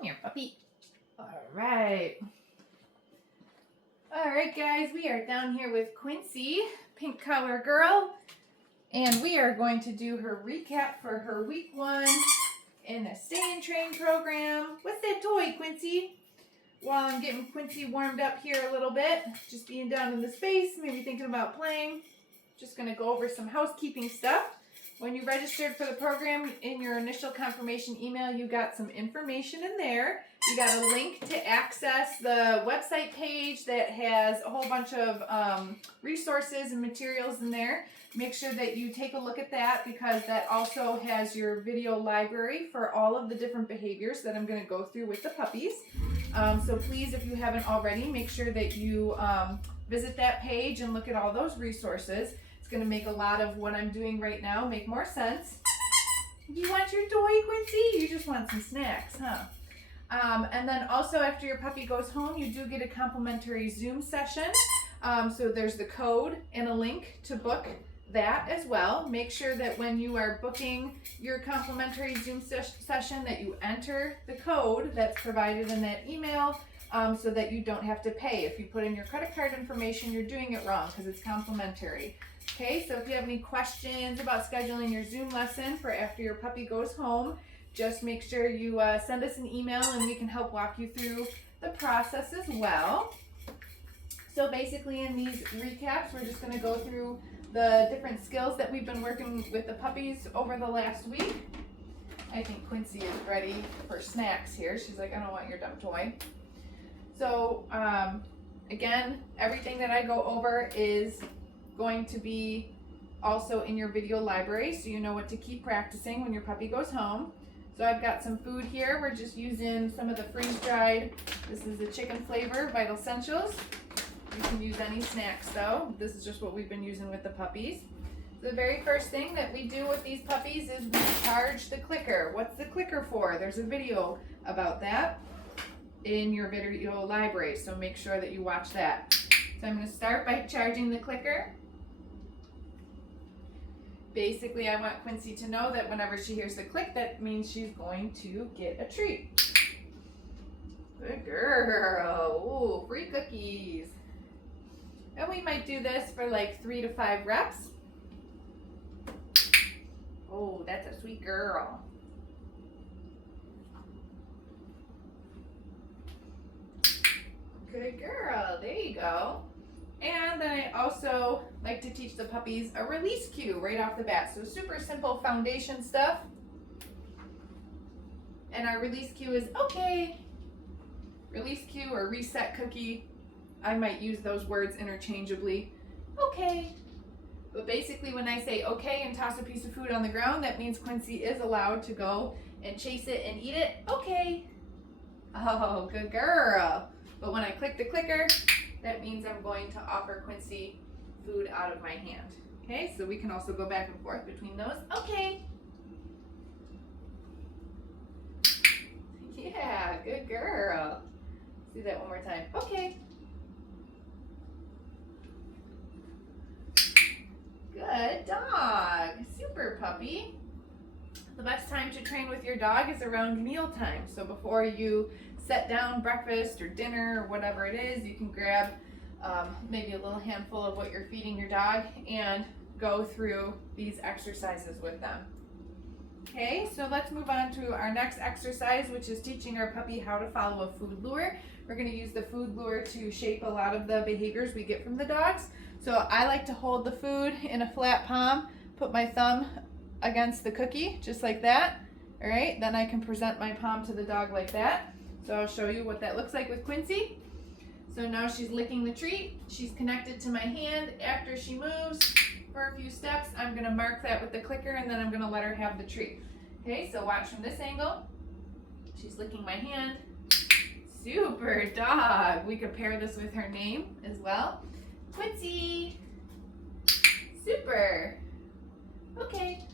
Come here, puppy. All right. All right, guys, we are down here with Quincy, pink collar girl, and we are going to do her recap for her week 1 in the Stay and Train program. What's that toy, Quincy? While I'm getting Quincy warmed up here a little bit, just being down in the space, maybe thinking about playing. Just going to go over some housekeeping stuff. When you registered for the program, in your initial confirmation email, you got some information in there. You got a link to access the website page that has a whole bunch of resources and materials in there. Make sure that you take a look at that because that also has your video library for all of the different behaviors that I'm going to go through with the puppies. So please, if you haven't already, make sure that you visit that page and look at all those resources. Going to make a lot of what I'm doing right now make more sense. You want your toy, Quincy? You just want some snacks, huh? And then also after your puppy goes home, you do get a complimentary Zoom session. So there's the code and a link to book that as well. Make sure that when you are booking your complimentary Zoom session that you enter the code that's provided in that email so that you don't have to pay. If you put in your credit card information, you're doing it wrong because it's complimentary. Okay, so if you have any questions about scheduling your Zoom lesson for after your puppy goes home, just make sure you send us an email and we can help walk you through the process as well. So basically in these recaps, we're just going to go through the different skills that we've been working with the puppies over the last week. I think Quincy is ready for snacks here. She's like, I don't want your dumb toy. So again, everything that I go over is going to be also in your video library so you know what to keep practicing when your puppy goes home. So I've got some food here. We're just using some of the freeze-dried. This is the chicken flavor, Vital Essentials. You can use any snacks though. This is just what we've been using with the puppies. The very first thing that we do with these puppies is we charge the clicker. What's the clicker for? There's a video about that in your video library, so make sure that you watch that. So I'm going to start by charging the clicker. Basically, I want Quincy to know that whenever she hears the click, that means she's going to get a treat. Good girl. Ooh, free cookies. And we might do this for like 3 to 5 reps. Oh, that's a sweet girl. Good girl. There you go. And then I also like to teach the puppies a release cue right off the bat. So super simple foundation stuff. And our release cue is okay. Release cue or reset cookie. I might use those words interchangeably. Okay. But basically when I say okay and toss a piece of food on the ground, that means Quincy is allowed to go and chase it and eat it. Okay. Oh, good girl. But when I click the clicker, that means I'm going to offer Quincy food out of my hand. Okay, so we can also go back and forth between those. Okay. Yeah, good girl. Let's do that one more time. Okay. Good dog. Super puppy. The best time to train with your dog is around mealtime. So before you set down breakfast or dinner or whatever it is, you can grab maybe a little handful of what you're feeding your dog and go through these exercises with them. Okay, so let's move on to our next exercise, which is teaching our puppy how to follow a food lure. We're going to use the food lure to shape a lot of the behaviors we get from the dogs. So I like to hold the food in a flat palm, put my thumb against the cookie, just like that. All right, then I can present my palm to the dog like that. So I'll show you what that looks like with Quincy. So now she's licking the treat. She's connected to my hand. After she moves for a few steps, I'm going to mark that with the clicker and then I'm going to let her have the treat. Okay, so watch from this angle. She's licking my hand. Super dog. We could pair this with her name as well. Quincy. Super. Okay.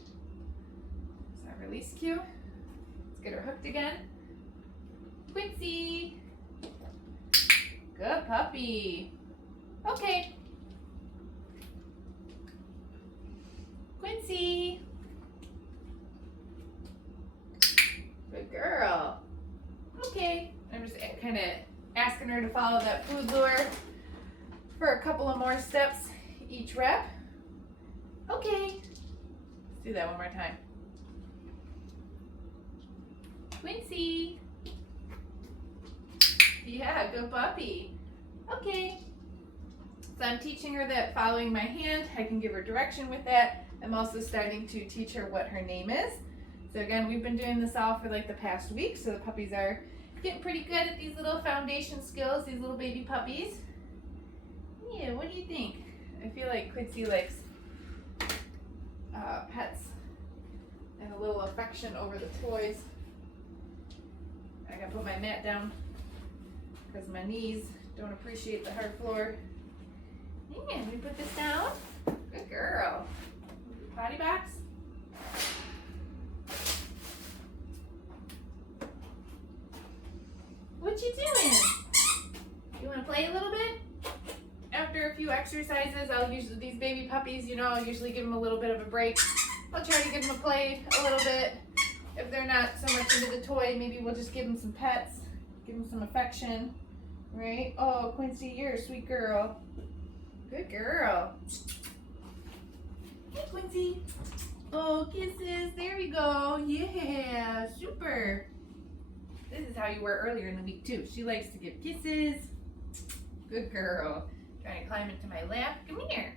So release cue. Let's get her hooked again. Quincy. Good puppy. Okay. Quincy. Good girl. Okay. I'm just kind of asking her to follow that food lure for a couple of more steps each rep. Okay. Let's do that one more time. Quincy. Yeah, good puppy. Okay. So I'm teaching her that following my hand, I can give her direction with that. I'm also starting to teach her what her name is. So again, we've been doing this all for like the past week, so the puppies are getting pretty good at these little foundation skills, these little baby puppies. Yeah, what do you think? I feel like Quincy likes pets and a little affection over the toys. I gotta put my mat down because my knees don't appreciate the hard floor. Yeah, we put this down. Good girl. Potty box. What you doing? You want to play a little bit? After a few exercises, I'll usually, these baby puppies, I'll usually give them a little bit of a break. I'll try to give them a play a little bit. If they're not so much into the toy, maybe we'll just give them some pets, give them some affection, right? Oh, Quincy, you're a sweet girl. Good girl. Hey, Quincy. Oh, kisses. There we go. Yeah, super. This is how you were earlier in the week, too. She likes to give kisses. Good girl. Trying to climb into my lap. Come here.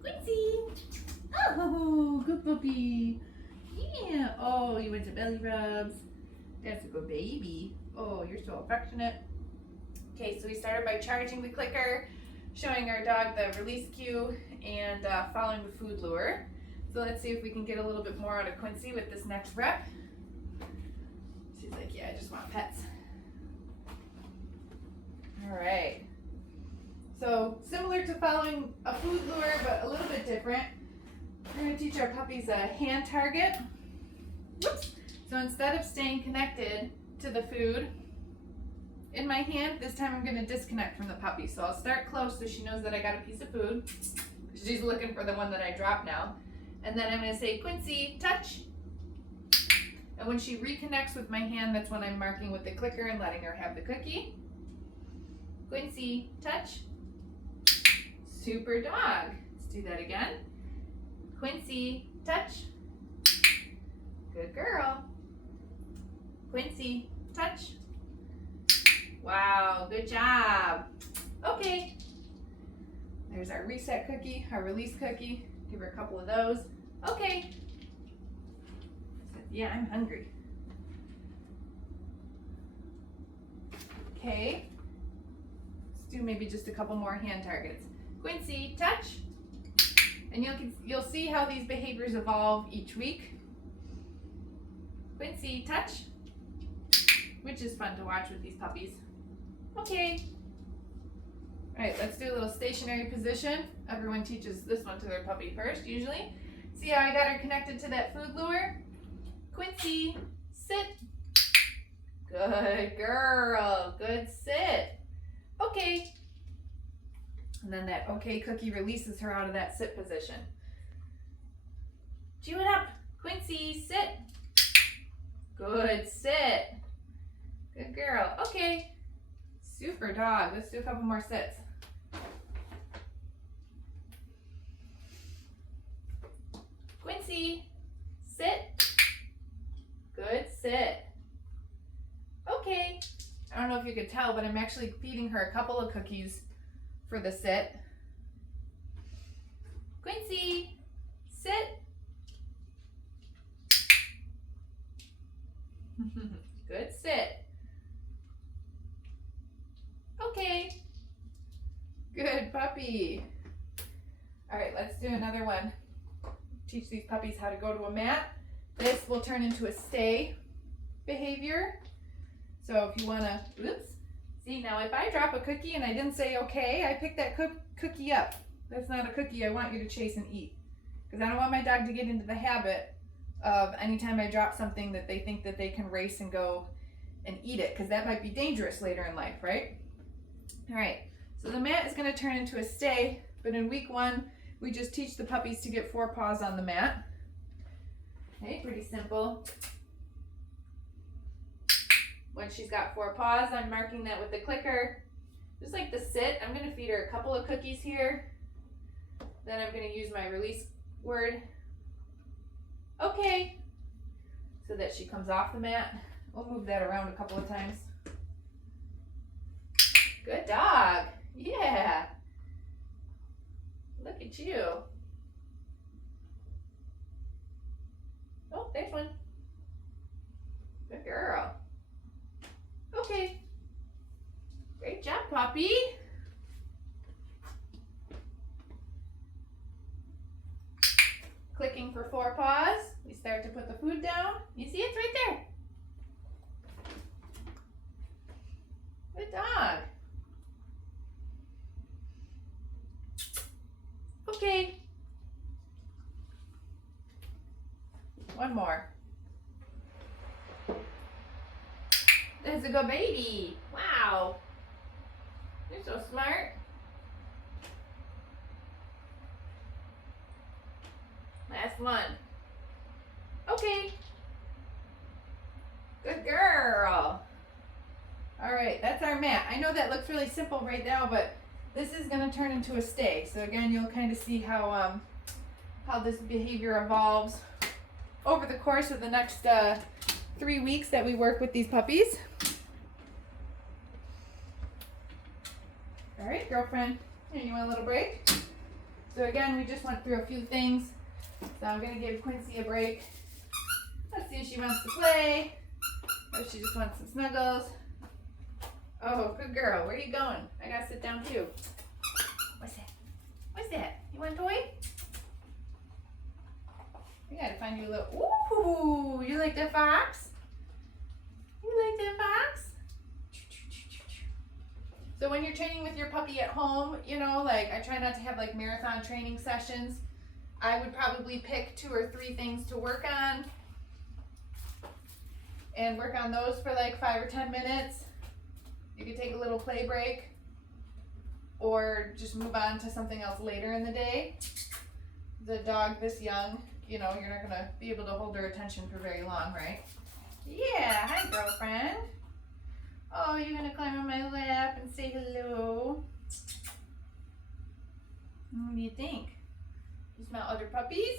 Quincy. Oh, good puppy. Yeah. Oh, you went to belly rubs. That's a good baby. Oh, you're so affectionate. Okay, so we started by charging the clicker, showing our dog the release cue, and following the food lure. So let's see if we can get a little bit more out of Quincy with this next rep. She's like, yeah, I just want pets. All right. So similar to following a food lure, but a little bit different. We're going to teach our puppies a hand target. Whoops. So instead of staying connected to the food in my hand, this time I'm going to disconnect from the puppy. So I'll start close so she knows that I got a piece of food. She's looking for the one that I dropped now. And then I'm going to say, Quincy, touch. And when she reconnects with my hand, that's when I'm marking with the clicker and letting her have the cookie. Quincy, touch. Super dog. Let's do that again. Quincy, touch. Good girl. Quincy, touch. Wow, good job. Okay. There's our reset cookie, our release cookie. Give her a couple of those. Okay. Yeah, I'm hungry. Okay. Let's do maybe just a couple more hand targets. Quincy, touch. And you'll see how these behaviors evolve each week. Quincy, touch. Which is fun to watch with these puppies. Okay. All right, let's do a little stationary position. Everyone teaches this one to their puppy first, usually. See how I got her connected to that food lure? Quincy, sit. Good girl. Good sit. Okay. And then that okay cookie releases her out of that sit position. Chew it up. Quincy, sit. Good sit. Good girl. Okay. Super dog. Let's do a couple more sits. Quincy, sit. Good sit. Okay. I don't know if you could tell, but I'm actually feeding her a couple of cookies for the sit. Quincy, sit. Good sit. Okay. Good puppy. All right, let's do another one. Teach these puppies how to go to a mat. This will turn into a stay behavior. So if you want to, oops. See, now if I drop a cookie and I didn't say okay, I pick that cookie up. That's not a cookie I want you to chase and eat. Because I don't want my dog to get into the habit of anytime I drop something that they think that they can race and go and eat it. Because that might be dangerous later in life, right? All right, so the mat is going to turn into a stay. But in week 1, we just teach the puppies to get 4 paws on the mat. Okay, pretty simple. when she's got 4 paws, I'm marking that with the clicker. Just like the sit, I'm gonna feed her a couple of cookies here. Then I'm gonna use my release word. Okay. So that she comes off the mat. We'll move that around a couple of times. Good dog. Yeah. Look at you. Oh, there's one. Good girl. Okay. Great job, puppy. Clicking for 4 paws. We start to put the food down. You see it's right there. Good dog. Okay. One more. There's a good baby. Wow. You're so smart. Last one. Okay. Good girl. All right, that's our mat. I know that looks really simple right now, but this is going to turn into a stay. So again, you'll kind of see how this behavior evolves over the course of the next 3 weeks that we work with these puppies. All right, girlfriend, here, you want a little break? So again, we just went through a few things. So I'm going to give Quincy a break. Let's see if she wants to play or if she just wants some snuggles. Oh, good girl. Where are you going? I got to sit down too. What's that? What's that? You want a toy? We got to find you a little... Ooh, you like that fox? You like that fox? So when you're training with your puppy at home, you know, like I try not to have like marathon training sessions. I would probably pick 2 or 3 things to work on and work on those for like 5 or 10 minutes. You could take a little play break or just move on to something else later in the day. The dog this young, you know, you're not gonna be able to hold her attention for very long, right? Yeah, hi girlfriend. Oh, you're gonna climb on my lap and say hello. What do you think? You smell other puppies?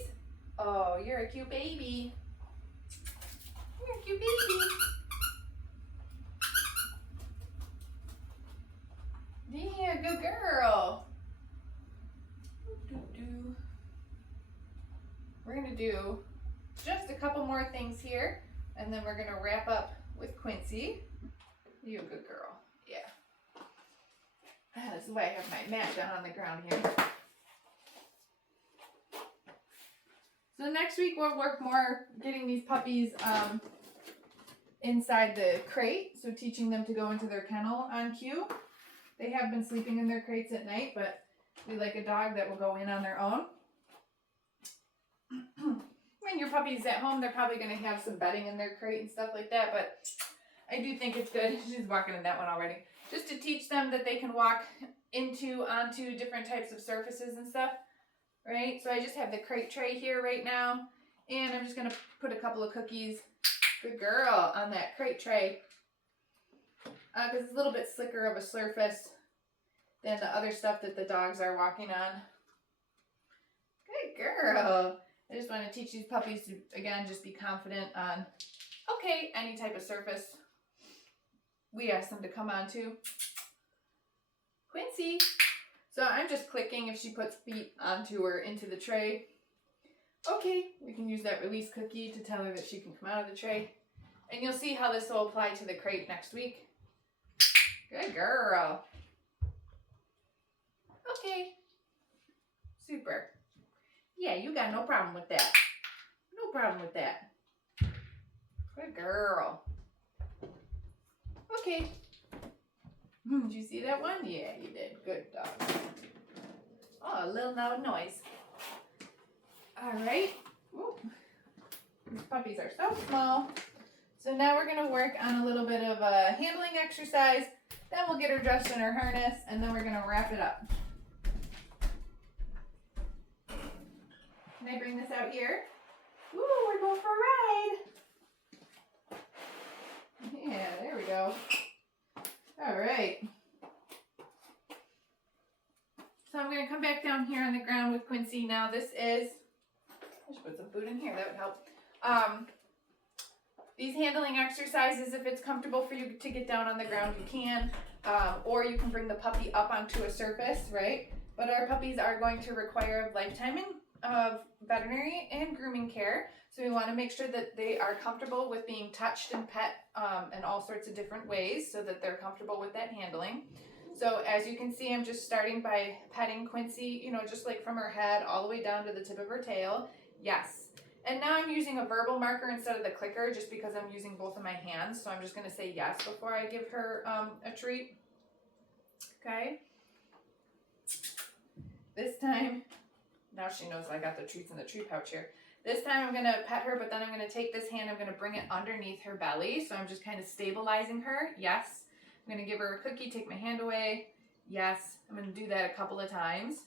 Oh, you're a cute baby. You're a cute baby. Yeah, good girl. We're gonna do just a couple more things here, and then we're gonna wrap up with Quincy. You're a good girl. Yeah. That's why I have my mat down on the ground here. So next week we'll work more getting these puppies inside the crate, so teaching them to go into their kennel on cue. They have been sleeping in their crates at night, but we like a dog that will go in on their own. When your puppy's at home, they're probably going to have some bedding in their crate and stuff like that, but I do think it's good. She's walking in that one already. Just to teach them that they can walk onto different types of surfaces and stuff. Right, so I just have the crate tray here right now, and I'm just going to put a couple of cookies, good girl, on that crate tray, because it's a little bit slicker of a surface than the other stuff that the dogs are walking on. Good girl. I just want to teach these puppies to, again, just be confident on, okay, any type of surface we ask them to come onto. Quincy. So I'm just clicking if she puts feet onto or into the tray. Okay, we can use that release cookie to tell her that she can come out of the tray. And you'll see how this will apply to the crate next week. Good girl. Okay. Super. Yeah, you got no problem with that. No problem with that. Good girl. Okay. Did you see that one? Yeah, you did. Good dog. Oh, a little loud noise. All right. Ooh. These puppies are so small. So now we're going to work on a little bit of a handling exercise. Then we'll get her dressed in her harness, and then we're going to wrap it up. Can I bring this out here? Ooh, we're going for a ride. Yeah, there we go. Quincy. Now this is, I should put some food in here, that would help. These handling exercises, if it's comfortable for you to get down on the ground, you can. Or you can bring the puppy up onto a surface, right? But our puppies are going to require a lifetime of veterinary and grooming care. So we want to make sure that they are comfortable with being touched and pet in all sorts of different ways so that they're comfortable with that handling. So as you can see, I'm just starting by petting Quincy, you know, just like from her head all the way down to the tip of her tail. Yes. And now I'm using a verbal marker instead of the clicker just because I'm using both of my hands. So I'm just going to say yes before I give her a treat. Okay. This time, now she knows I got the treats in the treat pouch here. This time I'm going to pet her, but then I'm going to take this hand, I'm going to bring it underneath her belly. So I'm just kind of stabilizing her. Yes. I'm going to give her a cookie, take my hand away. Yes. I'm going to do that a couple of times.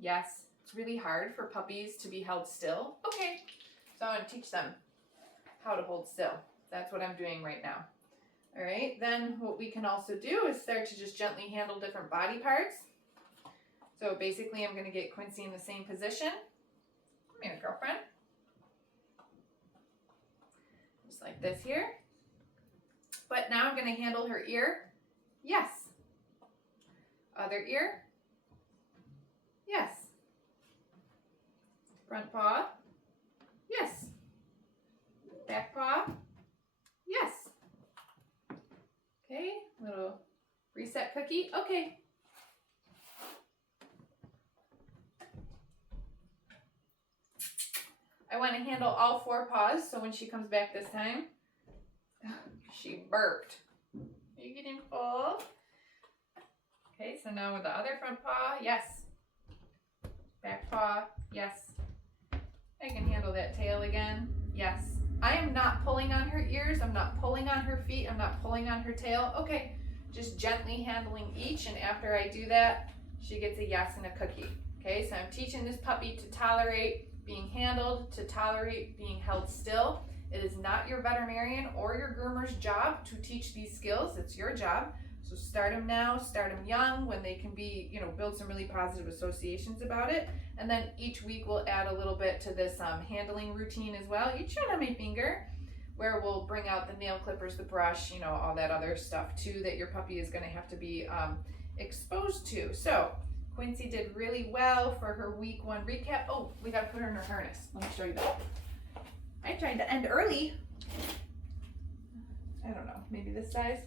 Yes. It's really hard for puppies to be held still. Okay. So I'm going to teach them how to hold still. That's what I'm doing right now. All right. Then what we can also do is start to just gently handle different body parts. So basically I'm going to get Quincy in the same position. Come here, girlfriend. Just like this here. But now I'm going to handle her ear. Yes. Other ear. Yes. Front paw. Yes. Back paw. Yes. Okay, little reset cookie. Okay. I want to handle all 4 paws, so when she comes back this time, she burped. Are you getting full? Okay, so now with the other front paw, yes. Back paw, yes. I can handle that tail again, yes. I am not pulling on her ears, I'm not pulling on her feet, I'm not pulling on her tail. Okay, just gently handling each, and after I do that, she gets a yes and a cookie. Okay, so I'm teaching this puppy to tolerate being handled, to tolerate being held still. It is not your veterinarian or your groomer's job to teach these skills. It's your job. So start them now, start them young when they can be, you know, build some really positive associations about it. And then each week we'll add a little bit to this handling routine as well. You chew on my finger, where we'll bring out the nail clippers, the brush, you know, all that other stuff too that your puppy is going to have to be exposed to. So Quincy did really well for her week 1 recap. Oh, we got to put her in her harness. Let me show you that. I tried to end early. I don't know, maybe this size.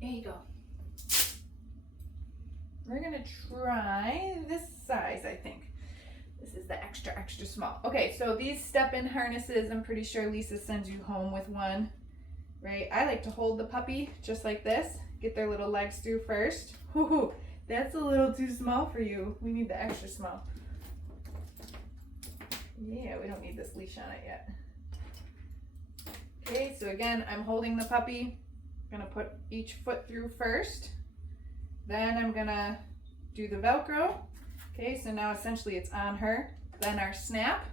There you go. We're gonna try this size, I think. This is the extra, extra small. Okay, so these step-in harnesses, I'm pretty sure Lisa sends you home with one, right? I like to hold the puppy just like this, get their little legs through first. Ooh, that's a little too small for you. We need the extra small. Yeah, we don't need this leash on it yet. Okay, so again, I'm holding the puppy. I'm gonna put each foot through first. Then I'm gonna do the Velcro. Okay, so now essentially it's on her. Then our snap,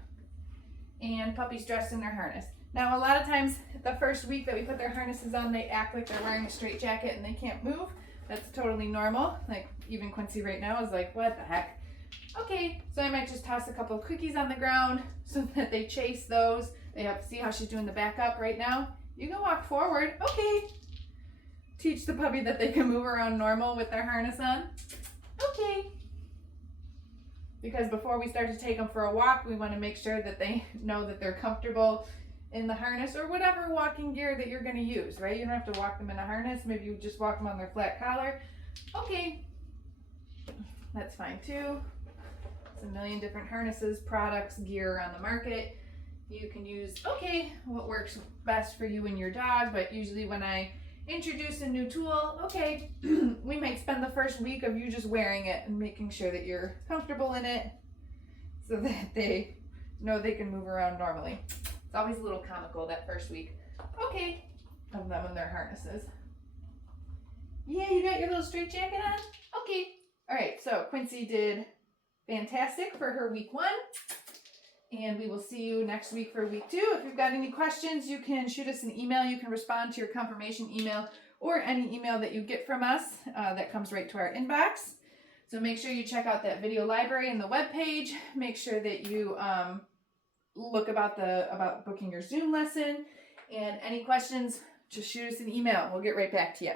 and puppy's dressed in their harness. Now a lot of times the first week that we put their harnesses on, they act like they're wearing a straight jacket and they can't move. That's totally normal. Like even Quincy right now is like, what the heck? Okay, so I might just toss a couple of cookies on the ground so that they chase those. They have to see how she's doing the back up right now. You can walk forward. Okay. Teach the puppy that they can move around normal with their harness on. Okay. Because before we start to take them for a walk, we want to make sure that they know that they're comfortable in the harness or whatever walking gear that you're going to use, right? You don't have to walk them in a harness. Maybe you just walk them on their flat collar. Okay. That's fine too. There's a million different harnesses, products, gear on the market. You can use, okay, what works best for you and your dog, but usually when I introduce a new tool, okay, we might spend the first week of you just wearing it and making sure that you're comfortable in it so that they know they can move around normally. It's always a little comical that first week. Okay, of them in their harnesses. Yeah, you got your little straight jacket on? Okay. All right, so Quincy did fantastic for her week 1. And we will see you next week for week 2. If you've got any questions, you can shoot us an email. You can respond to your confirmation email or any email that you get from us that comes right to our inbox. So make sure you check out that video library in the webpage. Make sure that you look about booking your Zoom lesson. And any questions, just shoot us an email. We'll get right back to you.